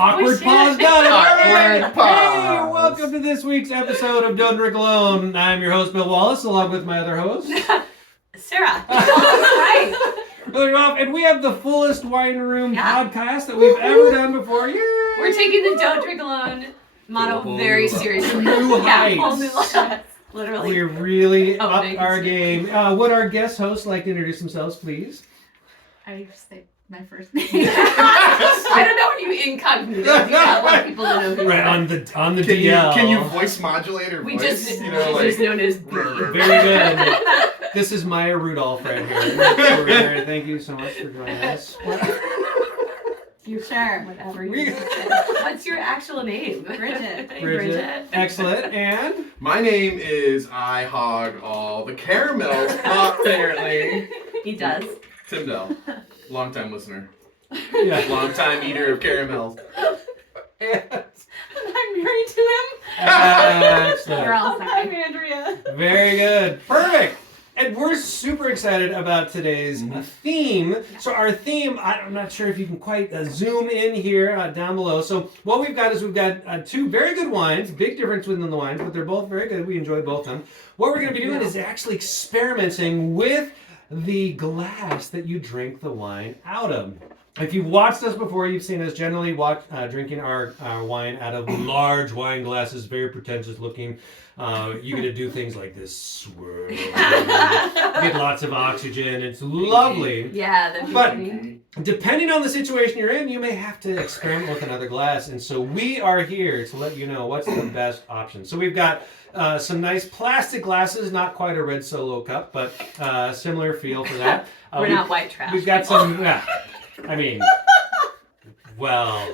Awkward pause done. Awkward pause. Hey, welcome to this week's episode of Don't Drink Alone. I'm your host, Bill Wallace, along with my other host, Sarah. Right. And we have the fullest wine room podcast that we've ever done before. Yay! We're taking the Don't Drink Alone motto very seriously. New heights. Whole new heights. Literally. We're really up thank our you. game. Would our guest hosts like to introduce themselves, please? I just say my first name. I don't know when you incognito. You got a lot of people to know who you Right, are. on the Can DL. can you voice modulate her We voice? just, you know, like, just known as B. Very good. This is Maya Rudolph right here. Thank you so much for joining us. You sure? Whatever you What's your actual name? Bridget. Hey, Bridget. Excellent. And? My name is I Hog All the Caramels, apparently. He does. Tim Dell, longtime listener, Yeah. longtime eater of caramels. I'm married to him. Excellent. You're all I'm set. Andrea. Very good. Perfect. And we're super excited about today's theme. So our theme, I'm not sure if you can quite zoom in here down below. So what we've got is we've got two very good wines. Big difference within the wines, but they're both very good. We enjoy both of them. What we're going to be doing is actually experimenting with the glass that you drink the wine out of. If you've watched us before, you've seen us generally drinking our wine out of large wine glasses, very pretentious looking. You get to do things like this swirl. Get lots of oxygen. It's lovely. Yeah, But depending on the situation you're in, you may have to experiment with another glass. And so we are here to let you know what's the best option. So we've got some nice plastic glasses, not quite a red Solo cup, but similar feel for that. we're not white trash. We've got some, I mean, well,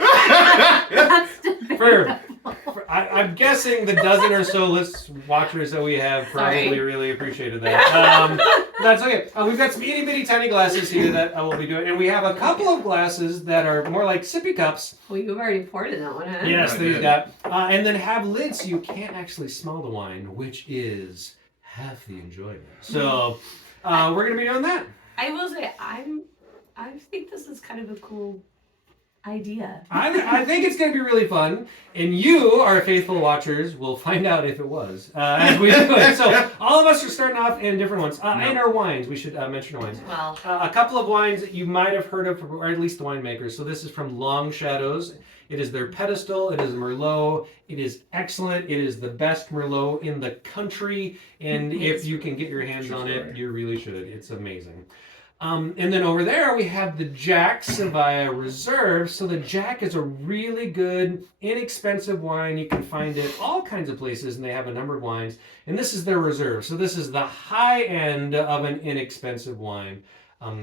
I'm guessing the dozen or so watchers that we have probably really appreciated that. That's okay. We've got some itty bitty tiny glasses here that I will be doing, and we have a couple of glasses that are more like sippy cups. Well, you've already poured in that one, huh? Yes, I they've did. got, and then have lids so you can't actually smell the wine, which is half the enjoyment. So we're gonna be doing that. I will say, I think this is kind of a cool idea. I think it's going to be really fun, and you, our faithful watchers, will find out if it was as we do it. So all of us are starting off in different ones. And our wines, we should mention our wines. Well, A couple of wines that you might have heard of, or at least the winemakers. So this is from Long Shadows. It is their Pedestal. It is a Merlot. It is excellent. It is the best Merlot in the country, and if you can get your hands on it, you really should. It's amazing. And then over there we have the Jack Sevilla Reserve. So the Jack is a really good, inexpensive wine. You can find it all kinds of places, and they have a number of wines. And this is their Reserve. So this is the high end of an inexpensive wine.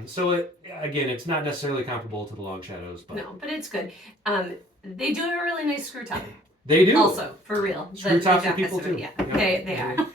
So it's not necessarily comparable to the Long Shadows, but no, but it's good. They do have a really nice screw top. they do. Also, for real. Screw tops are Jack people Festival, too. Yeah, Yep. they are.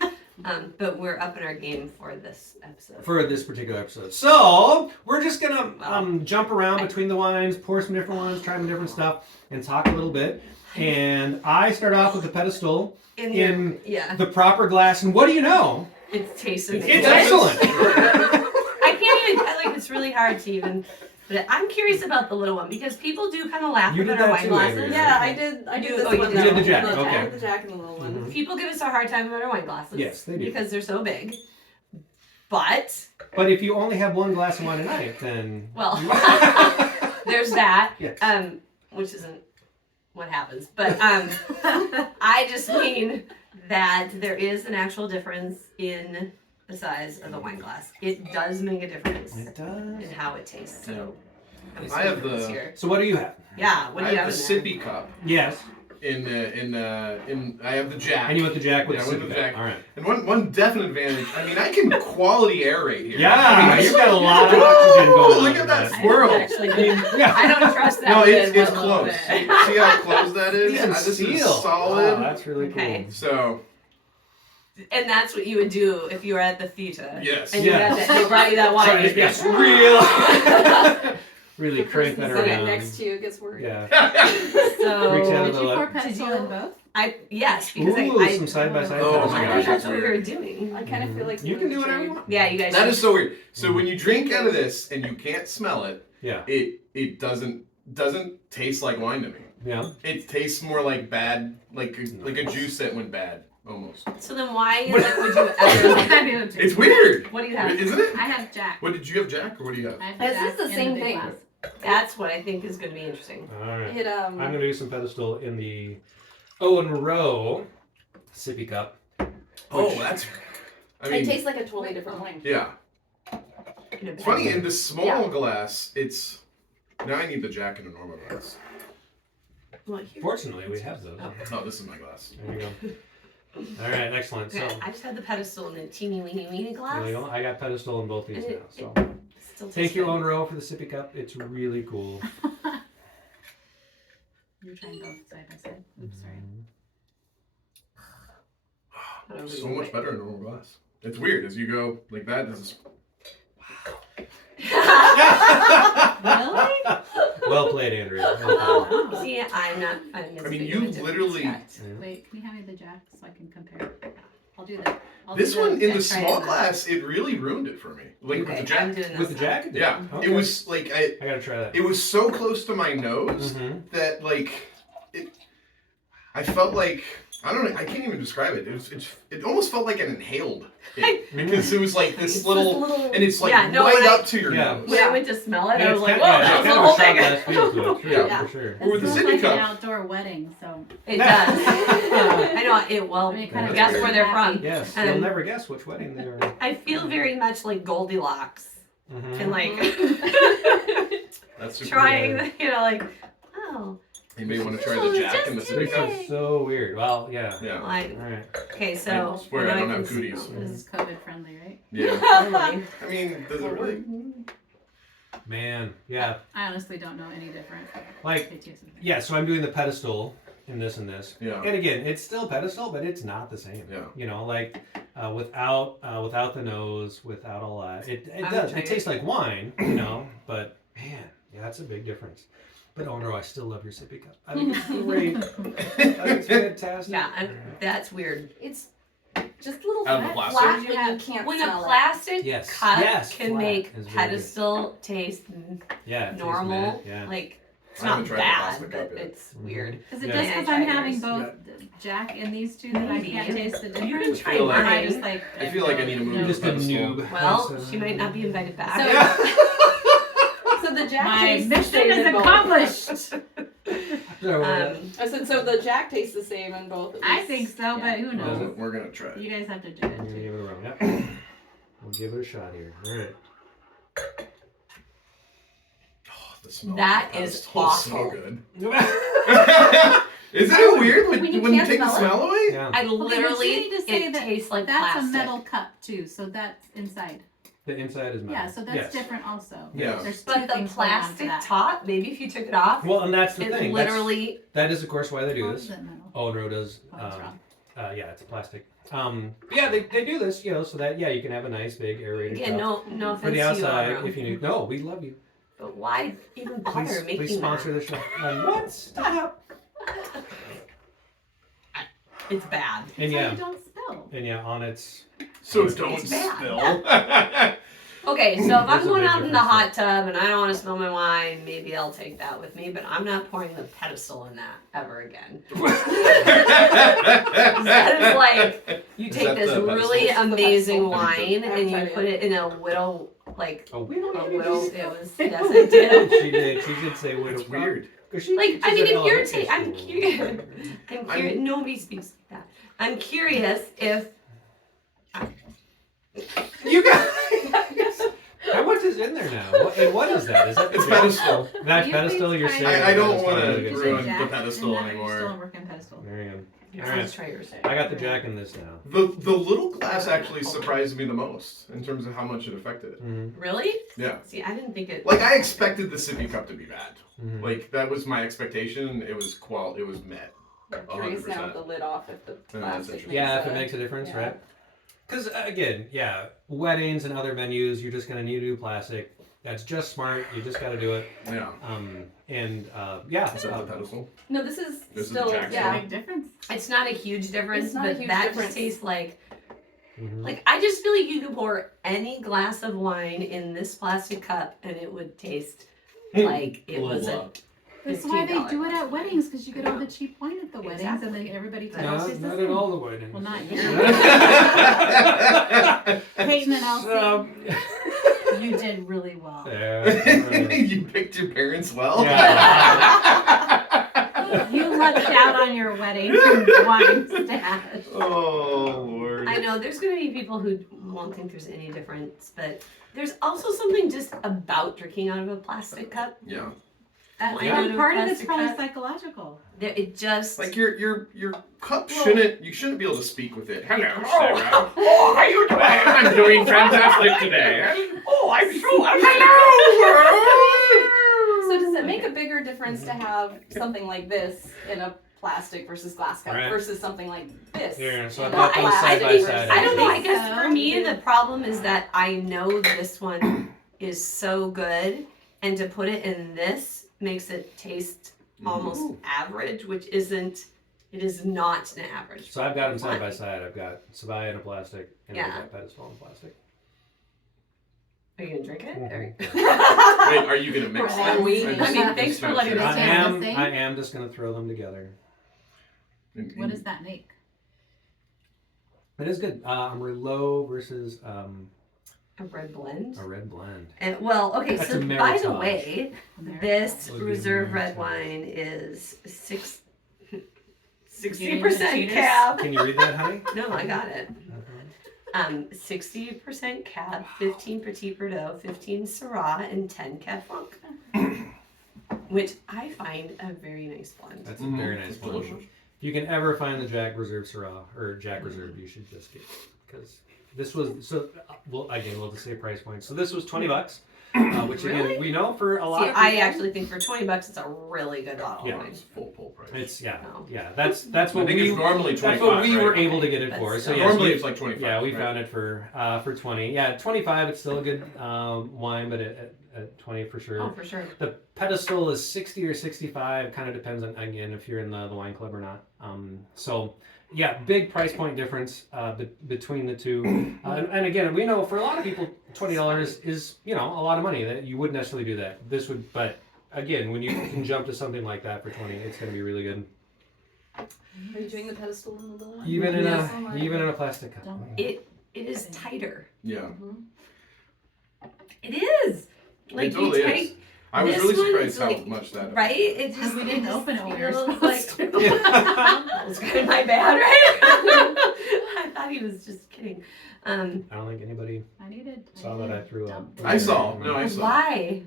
But we're up in our game for this episode. For this particular episode. So, we're just going to jump around between the wines, pour some different ones, try some different stuff, and talk a little bit. And I start off with the Pedestal in the proper glass. And what do you know? It tastes amazing. It's excellent. I can't even, it's really hard to even, but I'm curious about the little one because people do kind of laugh You about did our that wine too, glasses. Avery. Yeah, I did. I You- did this oh, you one. did though. the Jack, The okay. The Jack and the little one. Mhm. People give us a hard time about our wine glasses. Yes, they do. Because they're so big. But, But if you only have one glass of wine a night, then... well, there's that, Yes. which isn't what happens. But I just mean that there is an actual difference in the size of the wine glass. It does make a difference It does. in how it tastes. So I'm I have this the- here. So what do you have? Yeah, what do I you have have the in there? Sippy Cup. Yes. I have the Jack. And you went the Jack with Yeah, I the went with Sippy Jack. Cup. All right. And one definite advantage. I mean, I can quality aerate here. Yeah, I mean, you've got a lot of oxygen going on. Look at that with I swirl. don't actually do. Yeah. I don't trust that. No, lid it's one little close. bit. See how close that is? Even This steel. is solid. Wow, that's really cool. Okay. So, And that's what you would do if you were at the theater. yes. And you Yes. had that, they brought you that wine. Sorry, yes, real. Really The crank person that sitting around. next to you gets worried. Yeah. So Freaks out Did of you the pour lip. Pedestal Did you- in both? yes, because Ooh, I some side by side. Oh pedals. my I gosh, thought that's what we weird. were doing. I kind of feel like You can do whatever you want. Yeah, you guys. That should. is so weird. So when you drink out of this and you can't smell it, Yeah. it doesn't doesn't taste like wine to me. Yeah. It tastes more like bad, like a juice that went bad, almost. So then why like, would you ever like, I do too. It's weird. what do you have? Isn't it? I have Jack. What did you have, Jack, or what do you have? I have This Jack is the in same big thing. glass. That's what I think is going to be interesting. All right. It I'm gonna do some pedestal in the Owen Rowe Sippy Cup. Oh, that's. I mean, it tastes like a totally different wine. yeah. In a It's bag. funny in the small Yeah. glass. It's now I need the Jack in a normal glass. Well, here- Fortunately, we have those. Oh, this is my glass. There you go. All right, excellent. So, Okay, I just had the pedestal in a teeny weeny glass. there you go. I got pedestal in both these And now. it- So, Still tastes thank you, good. Owen Rowe, for the Sippy Cup. It's really cool. You're trying both side by side. Oops, sorry. I don't So know. much better in normal glass. It's weird as you go like that. This is Really? Well played, Andrea. Well Oh. See, I'm not finding this I mean, big you of a difference literally- yet. played. Wait, can you hand me the Jack so I can compare? I'll do that. this one in the try small it. glass. It really ruined it for me. Like Okay, with the I'm Jack. doing this With the now. jacket? Yeah, Okay. it was like I gotta try that. it was so close to my nose Mhm. that like I felt like I don't know. I can't even describe it. It almost felt like an inhaled hit because it was like this little and it's like Yeah, no, right when I- up to your Yeah. nose. When I went to smell it, Yeah, I was it's like, kind- whoa, yeah, that it's was kind a of whole a shot thing. glass feel to it. Yeah. For sure. Or with the It Sippy smells like Cup. an outdoor wedding, so It does. I know it. Well, I mean, it kind of guess makes where me they're happy. from. Yes, And- you'll never guess which wedding they are. I feel very much like Goldilocks Mhm. and like That's super trying, weird. you know, like, oh, You may want to try Oh, the Jack and the just Sippy This Cup. is so weird. Well, yeah. Yeah. like, All right. okay, so. I swear I now don't can have smell cooties. this this. is COVID friendly, right? Yeah. Totally. I mean, does it really? Man, yeah. I honestly don't know any different. Like, They taste the same. yeah, so I'm doing the pedestal in this and this. Yeah. And again, it's still pedestal, but it's not the same. Yeah. You know, like without the nose, without all that. It I'm does. trying It tastes like wine, you know, but man, yeah, that's a big difference. But oh no, I still love your sippy cup. I think it's great. I think it's fantastic. Yeah, that's weird. It's just a little Out of the flat, plastic? flat when you can't When smell a plastic Yes. cup Yes, can flat make is very good. pedestal taste Yeah. it tastes normal, mad, Yeah. like it's I haven't not tried the bad, plastic but cup yet. it's weird. Is it Yeah. just Yeah, because I'm try having yours. both Jack in these two that I Maybe. can't taste the You difference? can try feel like- Or am I mine. just like I feel like I need to move You're to just the a pedestal. noob. Well, That's, she might not be invited back. So- Yeah. So the Jack My tastes the mission same is in both. accomplished. So, I said so. The Jack tastes the same in both. At I least. think so, but who Does knows? it? We're gonna try. You guys have to do I'm it gonna too. give it a round. Yeah. We'll give it a shot here. All right. Oh, the smell. That of the is pedestal so awful. good. Isn't it weird when When you you can't take the smell it? smell away? Yeah. I Okay, but literally, you need to say it that tastes like That's plastic. a metal cup too, so that's inside. The inside is metal. Yeah, so that's Yes. different also. Yeah. There's two But the things going on to plastic that. top, maybe if you took it off, Well, and that's the it thing. literally. That is, of course, why they do Or this. is it metal? Oh, no, does. Oh, that's wrong. Yeah, it's plastic. Yeah, they do this, you know, so that you can have a nice big aerated Again, cup no offense for the to you, outside Avram. if you need. No, we love you. But why even bother Please, making please sponsor that? the show. What? Stop. It's bad. And So yeah, you don't spill. and yeah, on its. So don't It's bad. spill. Okay, so if There's I'm a going big out in the difference hot tub and I don't want to smell my wine, maybe I'll take that with me, but I'm not pouring the pedestal in that ever again. That is like, you Is take that this the really pedestal? amazing That's the wine pedestal. and you I've put it in a widow, like, Oh, a widow, it was, yes I did. she did. She did say widow. It's weird. 'Cause she Like, I teaches mean, at if you're elementary I'm school. curious, I'm curious, nobody speaks like that. I'm curious if, You guys. How much is in there now? What is that? Is that the It's Jack? pedestal. That You pedestal please you're try saying? it. I don't pedestal, wanna really good Is stuff. ruin it the Jack pedestal in that, or anymore. You're still working pedestal. There you go. so All let's right. try yours. I got the Jack in this now. The little glass actually surprised me the most in terms of how much it affected it. Mm-hmm. Really? Yeah. See, I didn't think it. Like I expected the Sippy Cup to be bad. Mm-hmm. Like that was my expectation. It was it was met. I'm curious now with the lid off if the that's plastic interesting. makes Yeah, if a- it makes a difference, yeah. right? Because again, yeah, weddings and other venues, you're just gonna need to do plastic. That's just smart. You just got to do it. Yeah. Yeah. Is that the pedestal? No, this is This is still Jack's yeah. Big difference. It's not a huge difference, It's not a but huge that difference. just tastes like. Mhm. Like, I just feel like you could pour any glass of wine in this plastic cup and it would taste like it was a That's why they do it at weddings, because you get all the cheap wine at the weddings, and Exactly. then everybody But tells No, not at all the weddings. Well, not Peyton and Elsie. So, You did really well. yeah, You picked your parents well. You lucked out on your wedding wine stash. Oh Lord. I know there's going to be people who won't think there's any difference, but there's also something just about drinking out of a plastic cup. Yeah. Wine Yeah. out of a Part of it's plastic probably cup. psychological. It just Like your cup Well- you shouldn't be able to speak with it. Hello, Sarah. Oh, how you doing? I'm doing fantastic today. Oh, I'm so hello. So does it make a bigger difference to have something like this in a plastic versus glass cup Right. versus something like this? Yeah, so in I've got a them glass side by versus- side. I don't know. I think guess so. for me the problem is that I know this one is so good, and to put it in this makes it taste almost average, which isn't. It is not an average. So I've got them side by wine. side. I've got Sabaya in a plastic, and I've got Pedestal in plastic. Are you gonna drink it? Or- Wait, are you gonna mix Are them? we- I'm I just- mean, I'm thanks just for kinda letting curious. us know. I the same? am just gonna throw them together. What does that make? It is good. Merlot versus A red blend. a red blend. And well, okay. That's So a by the Meritage. way, American? this Would be reserve red Meritage. wine is 60% cheaters? cap. Can you read that, honey? No, I got it. 60% cab, 15 Petit Verdot, 15 Syrah, and 10 Cab Franc. Which I find a very nice blend. That's a very nice It's one. delicious. If you can ever find the Jack Reserve Syrah or Jack Reserve, you should just get it because this was so. Well, again, we'll just say price point. So this was $20, which Really? again we know for a lot See, of people. I actually think for $20 it's a really good bottle Yeah. of wine. It's full price. It's No. That's I what think we it's normally 25. that's what we were right? able to get it for. That's So still- yes, Normally we- it's like 25. yeah, we right? found it for 20. Yeah, 25. It's still a good wine, but at 20 for sure. Oh, for sure. The Pedestal is 60 or 65. Kind of depends on again if you're in the wine club or not. So yeah, big price point difference between the two. And again, we know for a lot of people, $20 is a lot of money. That you wouldn't necessarily do that. This would, but again, when you can jump to something like that for 20, it's going to be really good. Are you doing the pedestal in the little one? Even in Yes. a plastic cup. It is tighter. Yeah. It is. Like It totally you is. take, I was this really one surprised is how like- much that. right? It just We didn't just open it when we were feels supposed to. that was kind of my bad, right? I thought he was just kidding. I don't think anybody saw that I threw up. I saw. No, I saw. Why?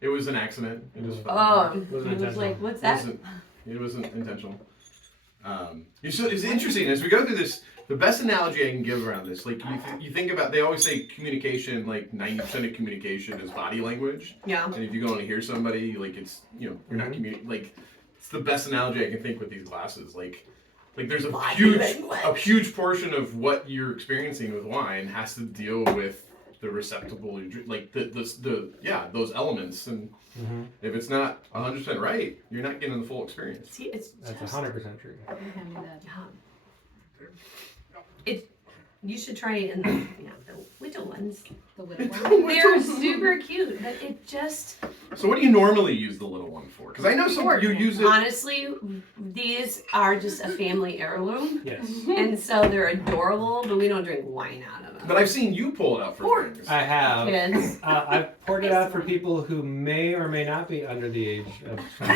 It was an accident. It just fell. Oh, Wasn't he was intentional. like, what's It that? wasn't intentional. It's interesting as we go through this. The best analogy I can give around this, like you think about, they always say communication, like 90% of communication is body language, Yeah. and if you go and hear somebody, like it's you're not communicating. Like it's the best analogy I can think with these glasses. Like there's a Body language. huge portion of what you're experiencing with wine has to deal with the receptacle, like those elements, and if it's not 100% right, you're not getting the full experience. See, it's That's just 100% true. you should try it in the little ones. The little one. They're super cute, but it just So what do you normally use the little one for? Because I know some you use it. honestly, these are just a family heirloom, Yes. and so they're adorable. But we don't drink wine out of them. But I've seen you pull it out for things. I have. Kids. I've poured it out for people who may or may not be under the age of 20,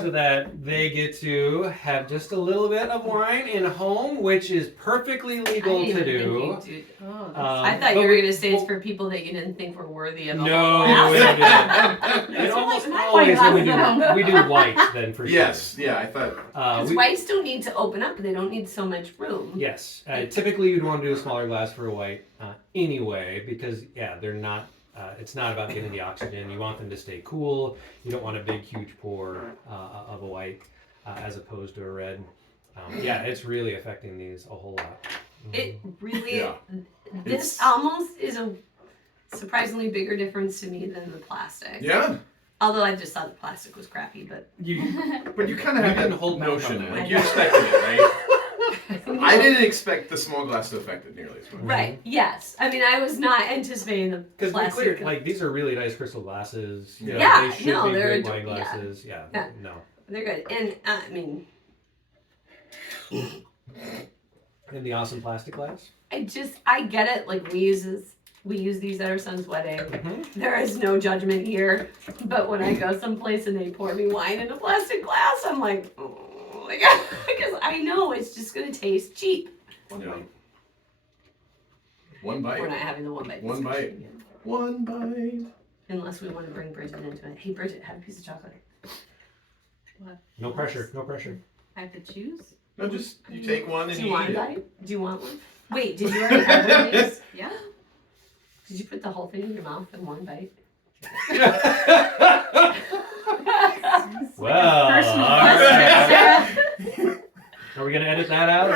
so that they get to have just a little bit of wine in home, which is perfectly legal I didn't to even do. think you do. Oh, I thought you were gonna say it's for people that you didn't think were worthy of a No, whole glass. we don't do that. It almost always when we do white then for sure. Yes, yeah, I thought. Because whites don't need to open up; they don't need so much room. Yes, typically you'd want to do a smaller glass for a white anyway, because they're not. It's not about getting the oxygen. You want them to stay cool. You don't want a big, huge pour of a white as opposed to a red. It's really affecting these a whole lot. It really. Yeah. This almost is a surprisingly bigger difference to me than the plastic. Yeah, Although I just thought the plastic was crappy, but but you kind of You have didn't that hold back notion, on that. like you expected it, right? I didn't expect the small glass to affect it nearly as much. Right. Yes. I mean, I was not anticipating the Because to be plastic. clear, like these are really nice crystal glasses. You know, Yeah, they should no, be they're great wine yeah. glasses. Yeah. Yeah. No. They're good, and I mean, And the awesome plastic glass. I get it. Like we use these at our son's wedding. Mm-hmm. There is no judgment here. But when I go someplace and they pour me wine in a plastic glass, I'm like, oh my god, because I know it's just gonna taste cheap. Yeah. One bite. We're not having the one bite. One discussion bite. yet. One bite. Unless we want to bring Bridget into it. Hey Bridget, have a piece of chocolate. What? No pressure. No pressure. I have to choose? No, just you take one and Do you want eat a it. bite? Do you want one? Wait, did you already have one of these? Yeah. Did you put the whole thing in your mouth in one bite? Well, Personal all question, right. Sarah. Are we gonna edit that out?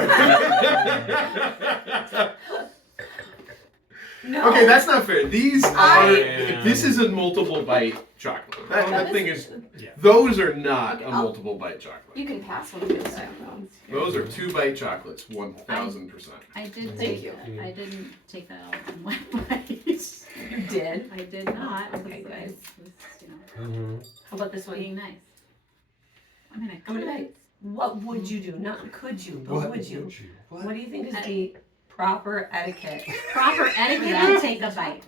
No. Okay, that's not fair. These are. I- This is a multiple bite chocolate. That thing is. Yeah. Those are not a I'll- multiple bite chocolate. You can pass one of those down though. Those are 2-bite chocolates, 1,000%. I did Thank take you. I didn't take that out in one bite. You did. I did not. Okay, because I guys. was, Mm-hmm. How about this one? being nice. I mean, I How many could. bites? What would you do? Not could you, but would you? What do you think is I- the proper etiquette? Proper etiquette, I'd take a bite.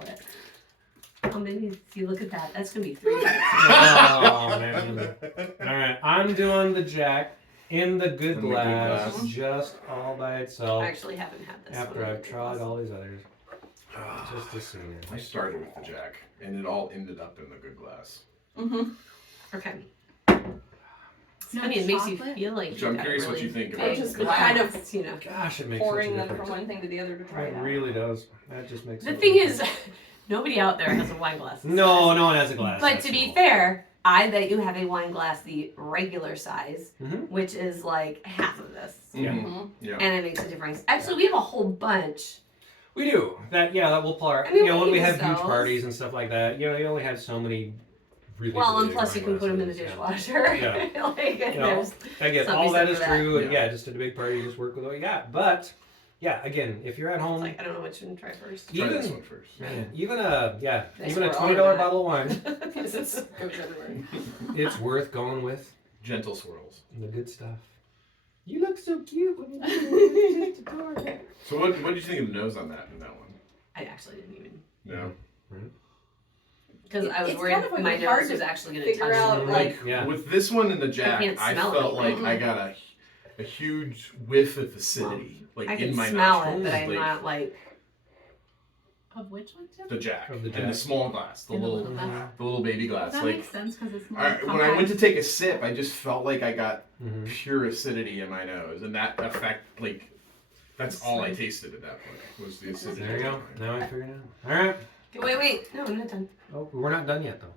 How many? If you look at that, that's gonna be 3 bites. Oh man! All right, I'm doing the Jack in the good In the good glass, glass. just all by I itself. actually haven't had this After one. I've tried all these others, just as soon. I started with the Jack, and it all ended up in the good glass. Mm-hmm. Okay. No I mean, it makes you chocolate? feel like So I'm you've got curious a what really you think big about just glass, kind of you know. Gosh, it makes Pouring such a them from difference. one thing to the other to try It it out. really does. That just makes. The such a thing is, difference. nobody out there has a wine glass. No one has a glass. But that's to be small. fair, I bet you have a wine glass the regular size, Mhm. which is like half of this. Yeah. Mm-hmm. Yeah. And it makes a difference. Actually, we have a whole bunch. We do that. Yeah, that will part. I mean, You know, we when we use have huge those. parties and stuff like that, you know, you only have so many. Really Well, and big plus you wine can put them in the glasses, dishwasher. Yeah. Like, You know, there's I get something all that said is for that. true, and Yeah. yeah, just at a big party, you just work with what you got. But yeah, again, if you're at home, like I don't know which one to try first. Try this even one first. man, even a Nice even a pour all $20 of that. bottle of wine, Because it goes everywhere. it's worth going with Gentle swirls. the good stuff. You look so cute when you So what did you think of the nose on that in that one? I actually didn't even No. because I was It's worried kind of, like, my hard nose to was actually going figure touch out, the like- yeah. With this one and the Jack, can't I smell felt like anything. I got a huge whiff of acidity, like I in can my smell nostrils. it, but I'm like not like Of which one, Tim? the Jack Of the and the Jack. small glass, the In the little little glass? the little baby glass. That Like makes sense because it's more when I went to take a sip, I just felt like I got Mhm. pure acidity in my nose, and that effect, like, that's all I tasted at that point was the acidity. There you go. Now I figured it out. All right. wait. No, I'm not done. Oh, we're not done yet though.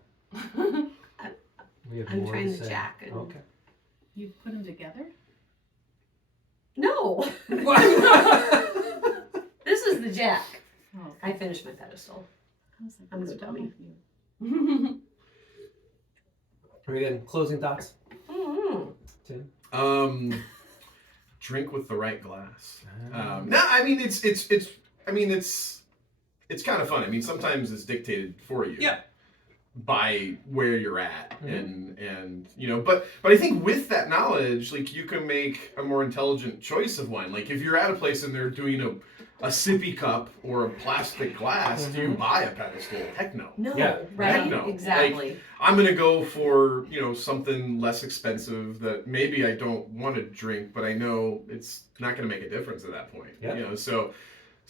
We have I'm more trying to the say. Jack and- Okay. You put them together? No. This is the Jack. Oh, I finished my pedestal. I was like, I'm what's so wrong dummy. with you? Are we good? Closing thoughts, Mm-hmm. Tim? Drink with the right glass. No, I mean it's kind of fun. I mean sometimes it's dictated for you. Yeah. By where you're at, Mhm. and you know, but I think with that knowledge, like you can make a more intelligent choice of wine. Like if you're at a place and they're doing a sippy cup or a plastic glass, do you buy a pedestal? Heck no. No, Yeah. right? Heck no. Exactly. I'm gonna go for something less expensive that maybe I don't want to drink, but I know it's not gonna make a difference at that point. Yeah. So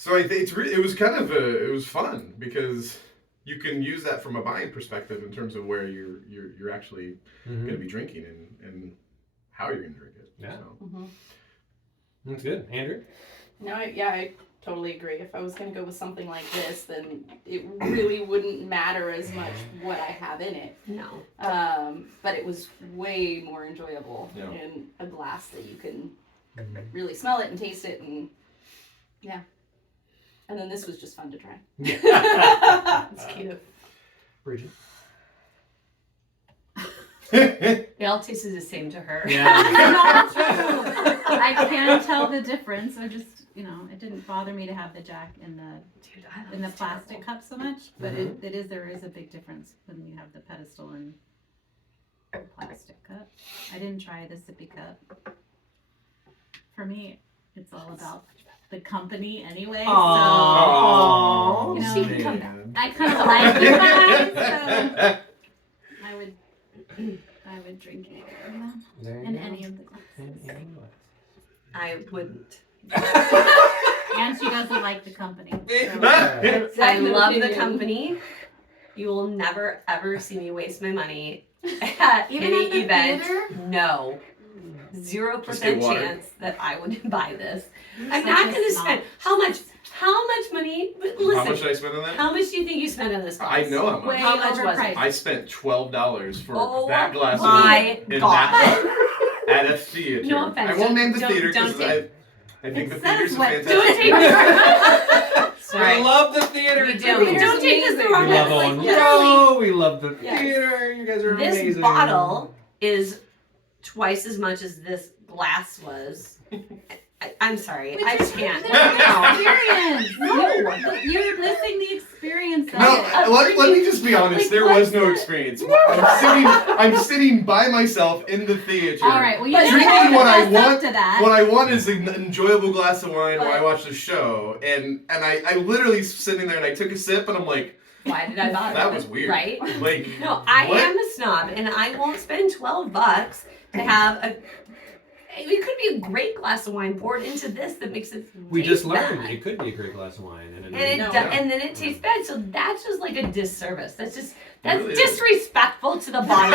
I think it was kind of it was fun because you can use that from a buying perspective in terms of where you're actually Mhm. gonna be drinking and how you're gonna drink it. Yeah. So. Mm-hmm. That's good, Andrew. No, I totally agree. If I was going to go with something like this, then it really wouldn't matter as much what I have in it. No. But it was way more enjoyable Yeah. in a glass that you can Mhm. really smell it and taste it, and yeah. And then this was just fun to try. It's cute. Bridget. It all tasted the same to her. Yeah. I can tell the difference. I just, it didn't bother me to have the Jack in the Dude, I thought in the it was plastic terrible. cup so much, but Mhm. there is a big difference when you have the pedestal and the plastic cup. I didn't try the sippy cup. For me, it's all about the company anyway. Aww. You know, She can come back. So I kind of like you guys, so I would drink either of them There you in go. any of the In glasses. any glass. I wouldn't. And she doesn't like the company. So. Yeah. I love the company. You will never ever see me waste my money at Even any at the event. theater? No. Just 0% get water. chance that I would buy this. You're I'm such not a gonna snob. spend how much money? But How much listen, did I spend on that? how much do you think you spent on this glass? I know how much. Way How much was it? overpriced. I spent $12 for Oh that glass of my wine in God. that at a theater. No offense, I won't name the don't- theater don't because take- I think the It theater's says a what- fantastic. Don't take theater. Sorry. We love the theater. We too. do. Theater's Don't take this the We wrong love way. Like, Owen literally, Rowe. We love the Yes. theater. You guys are this amazing. bottle is twice as much as this glass was. I'm sorry. But I you're can't. missing the experience. No. You're missing the experience of No, it. let me just be honest. Like, There what's was no the- experience. I'm sitting by myself in the theater. All right, well, you But didn't drinking have to what I fess up want- to that. What I want is an enjoyable glass of wine while I But- watch the show, and I literally sitting there and I took a sip and I'm like, Why did I bother? that was weird. Right? Like, No, I what? am a snob, and I won't spend $12 to have a. It could be a great glass of wine poured into this that makes it. We taste just learned bad. it could be a great glass of wine. And it No. and then it tastes bad. So that's just like a disservice. That's really is. disrespectful to the bottle.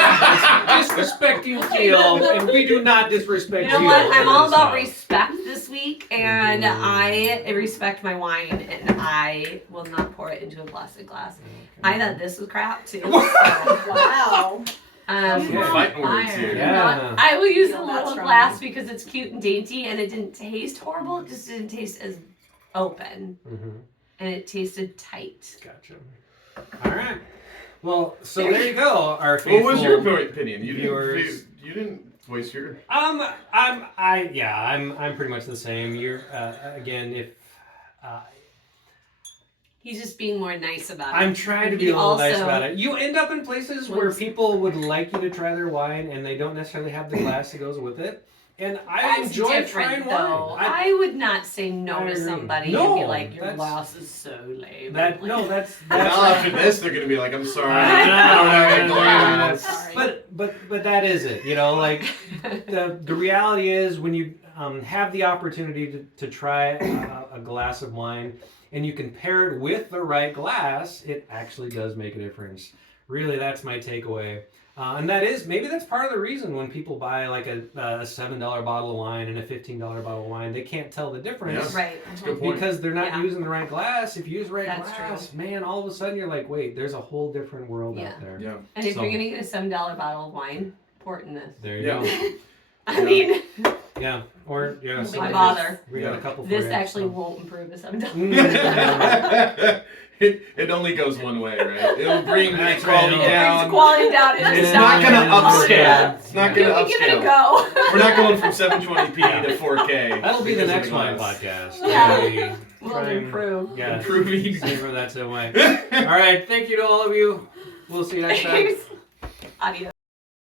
Disrespecting Teal, and we do not disrespect You know Teal what? in I'm all this about house. respect this week, and I respect my wine, and I will not pour it into a plastic glass. I thought this was crap too. So, Wow. um, You're on Fighting words fire. here. Yeah. I will use a Feel that little strongly. glass because it's cute and dainty, and it didn't taste horrible. It just didn't taste as open, Mhm. and it tasted tight. Gotcha. All right. Well, so there you go. Our faithful. What was your opinion? You viewers. you didn't voice your. I'm pretty much the same. You're again, if He's just being more nice about it. I'm trying to be He a little nice also- about it. You end up in places where Was- people would like you to try their wine, and they don't necessarily have the glass that goes with it. And I That's enjoy different, trying though. wine. I would not say no I to agree. somebody No, and be like, "Your that's- glass is so lame." That Like, no, that's Now after this, they're gonna be like, I'm sorry. I know, I don't have I any know. glass. Sorry. but that is it. You know, like the reality is when you have the opportunity to try a glass of wine and you can pair it with the right glass, it actually does make a difference. Really, that's my takeaway. And that is, maybe that's part of the reason when people buy like a $7 bottle of wine and a $15 bottle of wine, they can't tell the difference. Yeah. right. That's a good point. Because they're not Yeah. using the right glass. If you use the right That's glass, man, all of a sudden you're like, wait, there's a whole different world Yeah. out there. Yeah. And if So- you're gonna get a $7 bottle of wine, pour it in this. There you Yeah. go. I mean, Yeah. Or yeah, why sorry, bother? we got a Yeah. couple for This you, actually so. won't improve the $7. Mm. It only goes one way, right? It'll bring That's quality right. It brings down. quality down. It's It's not gonna Oh, upscale. yeah. It's not Give, gonna give it a upscale. go. We're not going from 720p Yeah. to 4K. That'll be the because of next wine glass. podcast. Yeah. We We'll try and- improve. Yeah. Improving. See where that's the way. All right. Thank you to all of you. We'll see you next time. Thanks. Adios.